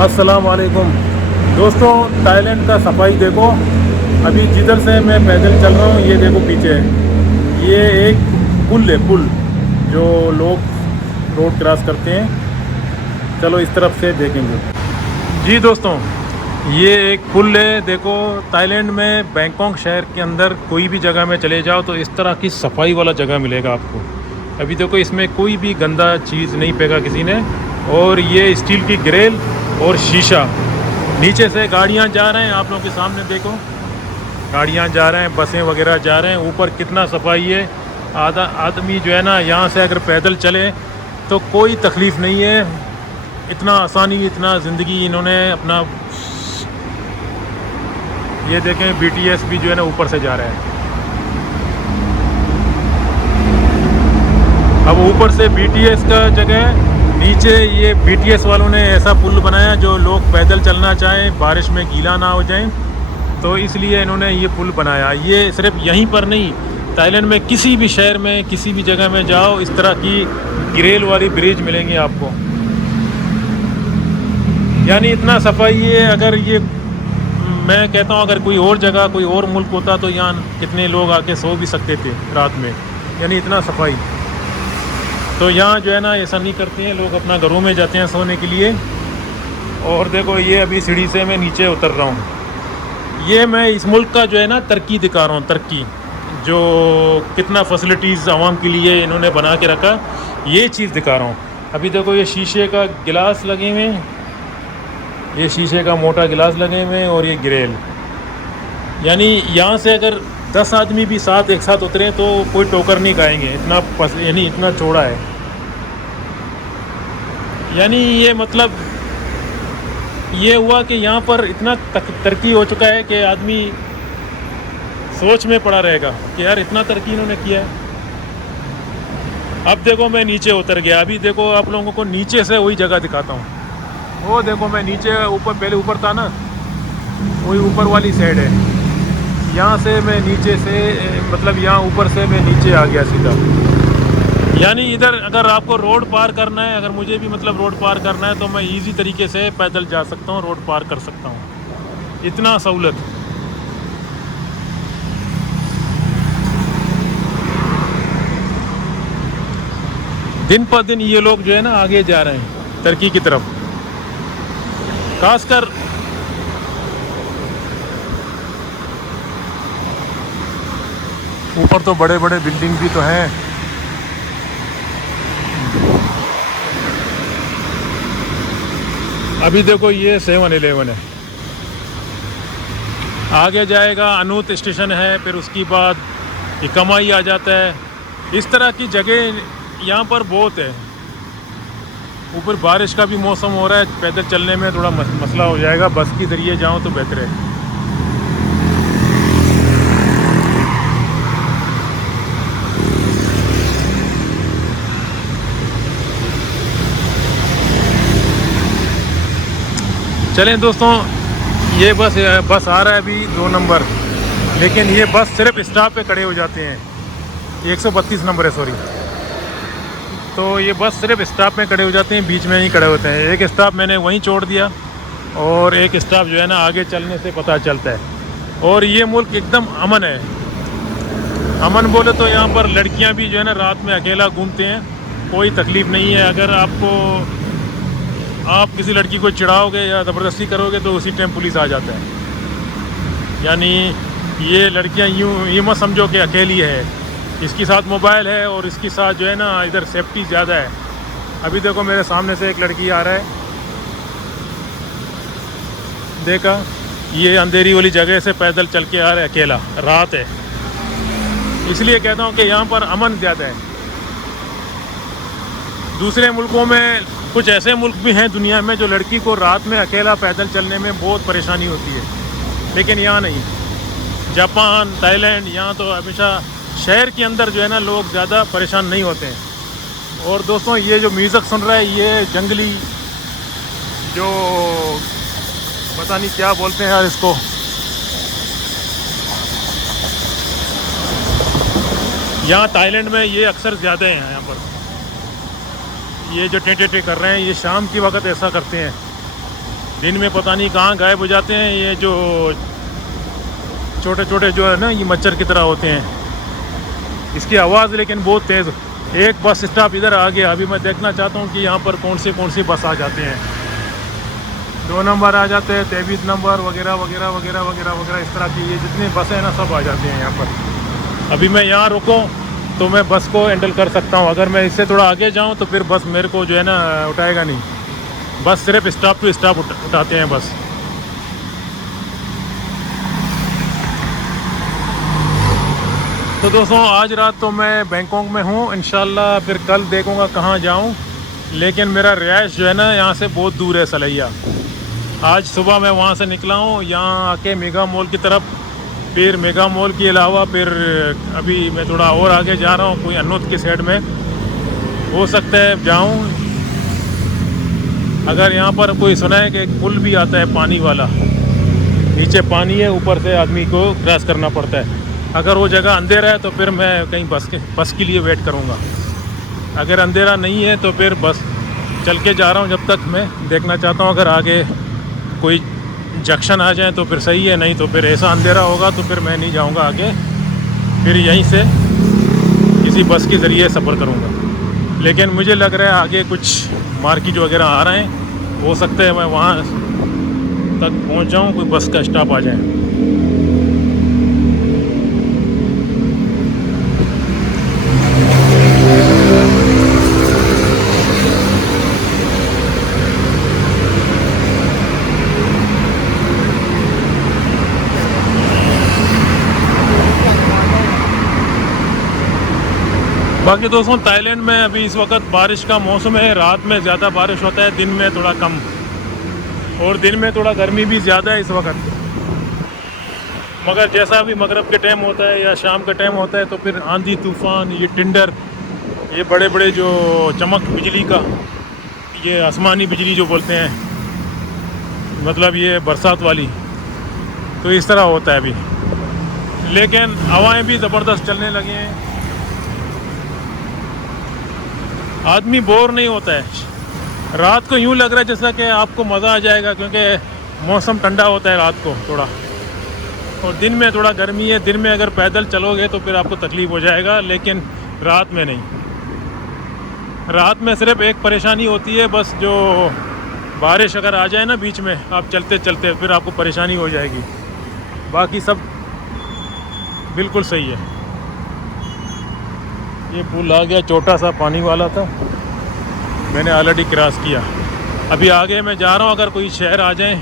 अस्सलाम वालेकुम दोस्तों। थाईलैंड का सफाई देखो। अभी जिधर से मैं पैदल चल रहा हूँ ये देखो पीछे, ये एक पुल है, पुल जो लोग रोड क्रॉस करते हैं। चलो इस तरफ से देखेंगे। जी दोस्तों, ये एक पुल है। देखो थाईलैंड में बैंकॉक शहर के अंदर कोई भी जगह में चले जाओ तो इस तरह की सफाई वाला जगह मिलेगा आपको। अभी देखो इसमें कोई भी गंदा चीज़ नहीं फेंका किसी ने। और ये स्टील की ग्रिल और शीशा। नीचे से गाड़ियाँ जा रहे हैं, आप लोगों के सामने देखो गाड़ियाँ जा रहे हैं, बसें वगैरह जा रहे हैं। ऊपर कितना सफाई है। आधा आदमी जो है ना, यहाँ से अगर पैदल चले तो कोई तकलीफ़ नहीं है। इतना आसानी, इतना ज़िंदगी इन्होंने अपना। ये देखें BTS भी जो है ना ऊपर से जा रहा है। अब ऊपर से BTS का जगह नीचे ये BTS वालों ने ऐसा पुल बनाया जो लोग पैदल चलना चाहें, बारिश में गीला ना हो जाएं, तो इसलिए इन्होंने ये पुल बनाया। ये सिर्फ यहीं पर नहीं, थाईलैंड में किसी भी शहर में, किसी भी जगह में जाओ इस तरह की ग्रिल वाली ब्रिज मिलेंगे आपको। यानी इतना सफाई है। अगर ये, मैं कहता हूँ अगर कोई और जगह, कोई और मुल्क होता तो यहाँ कितने लोग आके सो भी सकते थे रात में। यानी इतना सफाई। तो यहाँ जो है ना ऐसा नहीं करते हैं, लोग अपना घरों में जाते हैं सोने के लिए। और देखो ये अभी सीढ़ी से मैं नीचे उतर रहा हूँ। ये मैं इस मुल्क का जो है ना तरक्की दिखा रहा हूँ, तरक्की जो कितना फैसिलिटीज़ आवाम के लिए इन्होंने बना के रखा, ये चीज़ दिखा रहा हूँ। अभी देखो ये शीशे का गिलास लगे हुए हैं, ये शीशे का मोटा गिलास लगे हुए हैं और ये ग्रिल। यानी यहाँ से अगर 10 आदमी भी साथ एक साथ उतरे तो कोई टोकर नहीं खाएंगे, इतना यानी इतना चौड़ा है। यानी ये मतलब ये हुआ कि यहाँ पर इतना तरक्की हो चुका है कि आदमी सोच में पड़ा रहेगा कि यार इतना तरक्की इन्होंने किया है। अब देखो मैं नीचे उतर गया। अभी देखो आप लोगों को नीचे से वही जगह दिखाता हूँ। वो देखो मैं नीचे, ऊपर पहले ऊपर था ना, वही ऊपर वाली साइड है। यहाँ से मैं नीचे से, मतलब यहाँ ऊपर से मैं नीचे आ गया सीधा। यानी इधर अगर आपको रोड पार करना है, अगर मुझे भी मतलब रोड पार करना है तो मैं इजी तरीके से पैदल जा सकता हूँ, रोड पार कर सकता हूँ। इतना सहूलत। दिन पर दिन ये लोग जो है ना आगे जा रहे हैं तरक्की की तरफ। खासकर ऊपर तो बड़े बड़े बिल्डिंग भी तो हैं। अभी देखो ये 7-Eleven है, आगे जाएगा अनूत स्टेशन है, फिर उसके बाद ये कमाई आ जाता है। इस तरह की जगह यहाँ पर बहुत है। ऊपर बारिश का भी मौसम हो रहा है, पैदल चलने में थोड़ा मसला हो जाएगा। बस के ज़रिए जाऊँ तो बेहतर है। चलें दोस्तों, ये बस आ रहा है अभी 2 नंबर, लेकिन ये बस सिर्फ स्टॉप पे खड़े हो जाते हैं। 132 नंबर है, सॉरी। तो ये बस सिर्फ स्टॉप में खड़े हो जाते हैं, बीच में नहीं खड़े होते हैं। एक स्टॉप मैंने वहीं छोड़ दिया और एक स्टॉप जो है ना आगे चलने से पता चलता है। और ये मुल्क एकदम अमन है। अमन बोले तो यहाँ पर लड़कियाँ भी जो है ना रात में अकेला घूमते हैं, कोई तकलीफ़ नहीं है। अगर आप किसी लड़की को चिढ़ाओगे या ज़बरदस्ती करोगे तो उसी टाइम पुलिस आ जाता है। यानी ये लड़कियां यूँ मत समझो कि अकेली है, इसके साथ मोबाइल है और इसके साथ जो है ना इधर सेफ्टी ज़्यादा है। अभी देखो मेरे सामने से एक लड़की आ रहा है, देखा, ये अंधेरी वाली जगह से पैदल चल के आ रहा है अकेला, रात है। इसलिए कहता हूँ कि यहाँ पर अमन ज़्यादा है। दूसरे मुल्कों में, कुछ ऐसे मुल्क भी हैं दुनिया में जो लड़की को रात में अकेला पैदल चलने में बहुत परेशानी होती है, लेकिन यहाँ नहीं। जापान, थाईलैंड, यहाँ तो हमेशा शहर के अंदर जो है ना लोग ज़्यादा परेशान नहीं होते हैं। और दोस्तों ये जो म्यूज़िक सुन रहा है, ये जंगली, जो पता नहीं क्या बोलते हैं यार इसको, यहाँ थाईलैंड में ये अक्सर ज़्यादा हैं। यहाँ पर ये जो टे कर रहे हैं, ये शाम की वक्त ऐसा करते हैं। दिन में पता नहीं कहाँ गायब हो जाते हैं। ये जो छोटे छोटे जो है ना, ये मच्छर की तरह होते हैं। इसकी आवाज़ लेकिन बहुत तेज़। एक बस स्टॉप इधर आ गया। अभी मैं देखना चाहता हूँ कि यहाँ पर कौन सी बस आ जाते हैं। 2 नंबर आ जाते हैं, 23 नंबर वगैरह वगैरह वगैरह वगैरह वगैरह, इस तरह की ये जितनी बसें हैं ना, सब आ जाती हैं यहाँ पर। अभी मैं यहाँ रुकूँ तो मैं बस को हैंडल कर सकता हूँ। अगर मैं इससे थोड़ा आगे जाऊँ तो फिर बस मेरे को जो है ना उठाएगा नहीं। बस सिर्फ स्टॉप टू स्टॉप उठाते हैं बस। तो दोस्तों आज रात तो मैं बैंकॉक में हूँ। इंशाल्लाह फिर कल देखूँगा कहाँ जाऊँ। लेकिन मेरा रिहाइश जो है ना यहाँ से बहुत दूर है, सलैया। आज सुबह मैं वहाँ से निकला हूँ, यहाँ आके मेगा मॉल की तरफ, फिर मेगा मॉल के अलावा फिर अभी मैं थोड़ा और आगे जा रहा हूँ, कोई अनूत की साइड में हो सकता है जाऊँ। अगर यहाँ पर कोई सुना है कि एक पुल भी आता है पानी वाला, नीचे पानी है, ऊपर से आदमी को क्रॉस करना पड़ता है। अगर वो जगह अंधेरा है तो फिर मैं कहीं बस के लिए वेट करूँगा। अगर अंधेरा नहीं है तो फिर बस चल के जा रहा हूँ। जब तक मैं देखना चाहता हूँ, अगर आगे कोई जंक्शन आ जाए तो फिर सही है, नहीं तो फिर ऐसा अंधेरा होगा तो फिर मैं नहीं जाऊँगा आगे। फिर यहीं से किसी बस के ज़रिए सफ़र करूँगा। लेकिन मुझे लग रहा है आगे कुछ मार्केट वगैरह आ रहे हैं, हो सकता है मैं वहाँ तक पहुँच जाऊँ, कोई बस का स्टॉप आ जाए। बाकी दोस्तों थाईलैंड में अभी इस वक्त बारिश का मौसम है। रात में ज़्यादा बारिश होता है, दिन में थोड़ा कम, और दिन में थोड़ा गर्मी भी ज़्यादा है इस वक्त। मगर जैसा भी मगरिब के टाइम होता है या शाम का टाइम होता है तो फिर आंधी तूफ़ान, ये टिंडर, ये बड़े बड़े जो चमक बिजली का, ये आसमानी बिजली जो बोलते हैं, मतलब ये बरसात वाली, तो इस तरह होता है अभी। लेकिन हवाएं भी ज़बरदस्त चलने लगे हैं, आदमी बोर नहीं होता है। रात को यूँ लग रहा है जैसा कि आपको मज़ा आ जाएगा, क्योंकि मौसम ठंडा होता है रात को थोड़ा, और दिन में थोड़ा गर्मी है। दिन में अगर पैदल चलोगे तो फिर आपको तकलीफ़ हो जाएगा, लेकिन रात में नहीं। रात में सिर्फ एक परेशानी होती है बस, जो बारिश अगर आ जाए ना बीच में, आप चलते चलते फिर आपको परेशानी हो जाएगी। बाकी सब बिल्कुल सही है। ये पुल आ गया, छोटा सा पानी वाला था, मैंने ऑलरेडी क्रॉस किया। अभी आगे मैं जा रहा हूँ, अगर कोई शहर आ जाए,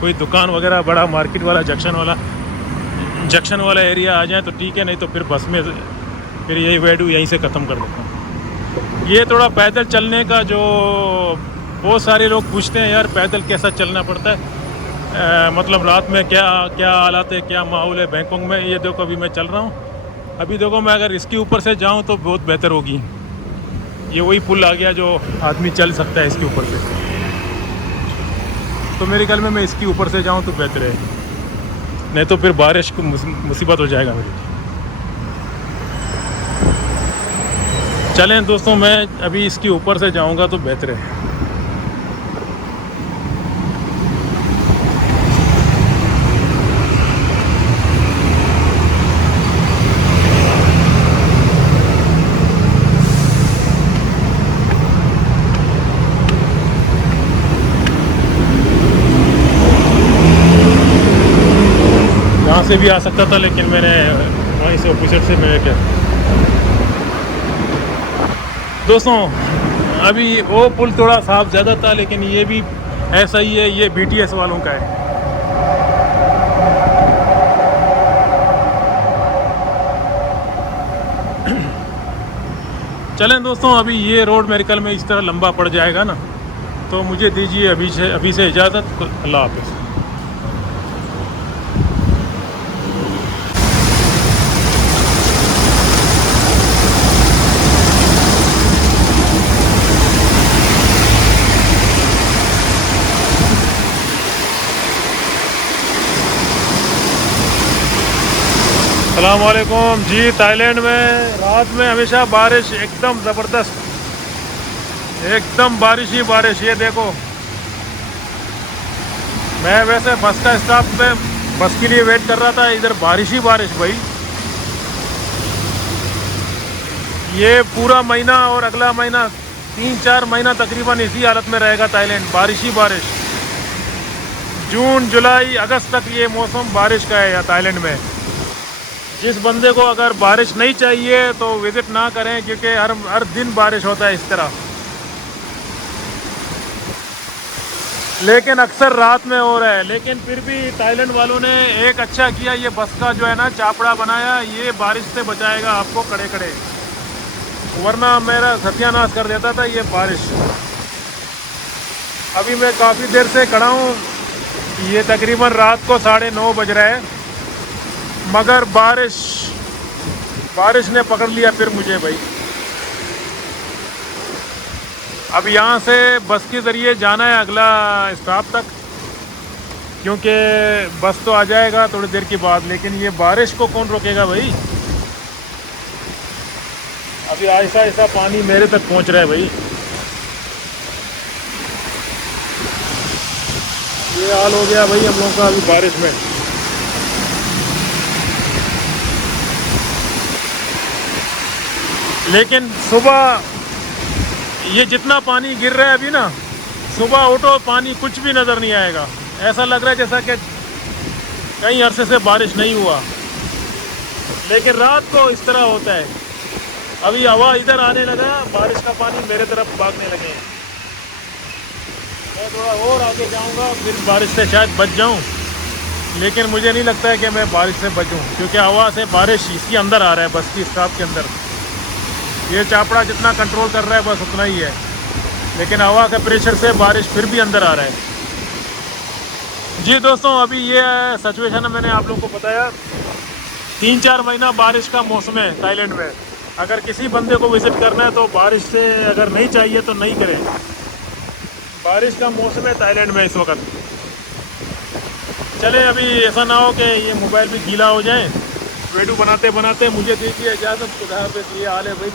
कोई दुकान वगैरह, बड़ा मार्केट वाला, जंक्शन वाला एरिया आ जाए तो ठीक है, नहीं तो फिर बस में फिर यही वीडियो यहीं से ख़त्म कर देता हूँ। ये थोड़ा पैदल चलने का, जो बहुत सारे लोग पूछते हैं यार पैदल कैसा चलना पड़ता है, मतलब रात में क्या क्या हालात है, क्या माहौल है बैंकॉक में। ये देखो अभी मैं चल रहा हूँ, अभी देखो मैं अगर इसके ऊपर से जाऊं तो बहुत बेहतर होगी। ये वही पुल आ गया जो आदमी चल सकता है इसके ऊपर से, तो मेरे ख्याल में मैं इसके ऊपर से जाऊं तो बेहतर है, नहीं तो फिर बारिश को मुसीबत हो जाएगा मेरी। चलें दोस्तों, मैं अभी इसके ऊपर से जाऊंगा तो बेहतर है। यहाँ से भी आ सकता था, लेकिन मैंने वहीं से ऑपोजिट से मैंने क्या। दोस्तों अभी वो पुल थोड़ा साफ ज़्यादा था, लेकिन ये भी ऐसा ही है, ये BTS वालों का है। चलें दोस्तों, अभी ये रोड मेरे ख्याल में इस तरह लंबा पड़ जाएगा ना, तो मुझे दीजिए अभी से इजाज़त। अल्लाह हाफ़िज़। अस्सलाम वालेकुम जी। थाईलैंड में रात में हमेशा बारिश, एकदम ज़बरदस्त, एकदम बारिश ही बारिश। ये देखो मैं वैसे बस का स्टॉप पे बस के लिए वेट कर रहा था, इधर बारिश ही बारिश भाई। ये पूरा महीना और अगला महीना 3-4 महीना तकरीबन इसी हालत में रहेगा थाईलैंड, बारिश ही बारिश। जून जुलाई अगस्त तक ये मौसम बारिश का है यहाँ थाईलैंड में। जिस बंदे को अगर बारिश नहीं चाहिए तो विज़िट ना करें, क्योंकि हर दिन बारिश होता है इस तरह। लेकिन अक्सर रात में हो रहा है। लेकिन फिर भी थाईलैंड वालों ने एक अच्छा किया, ये बस का जो है ना चापड़ा बनाया, ये बारिश से बचाएगा आपको कड़े कड़े, वरना मेरा सत्यानाश कर देता था ये बारिश। अभी मैं काफ़ी देर से खड़ा हूँ, ये तकरीबन रात को 9:30 बज रहा है, मगर बारिश ने पकड़ लिया फिर मुझे भाई। अब यहाँ से बस के ज़रिए जाना है अगला स्टॉप तक, क्योंकि बस तो आ जाएगा थोड़ी देर के बाद। लेकिन ये बारिश को कौन रोकेगा भाई। अभी ऐसा ऐसा पानी मेरे तक पहुँच रहा है भाई। ये हाल हो गया भाई हम लोगों का अभी बारिश में। लेकिन सुबह ये जितना पानी गिर रहा है अभी ना, सुबह उठो पानी कुछ भी नज़र नहीं आएगा। ऐसा लग रहा है जैसा कि कई अरसे से बारिश नहीं हुआ। लेकिन रात को इस तरह होता है। अभी हवा इधर आने लगा, बारिश का पानी मेरे तरफ भागने लगे। मैं थोड़ा और आगे जाऊंगा, फिर बारिश से शायद बच जाऊं। लेकिन मुझे नहीं लगता है कि मैं बारिश से बचूं, क्योंकि हवा से बारिश इसके अंदर आ रहा है, बस की स्टॉप के अंदर। ये चापड़ा जितना कंट्रोल कर रहा है बस उतना ही है, लेकिन हवा के प्रेशर से बारिश फिर भी अंदर आ रहा है। जी दोस्तों, अभी ये सिचुएशन है, मैंने आप लोगों को बताया 3-4 महीना बारिश का मौसम है थाईलैंड में। अगर किसी बंदे को विज़िट करना है तो बारिश से अगर नहीं चाहिए तो नहीं करें। बारिश का मौसम है थाईलैंड में इस वक्त। चले, अभी ऐसा ना हो कि ये मोबाइल भी गीला हो जाए। वीडियो बनाते बनाते मुझे दीजिए इजाज़त, खुदा हाफ़िज़। ये हाल है भाई।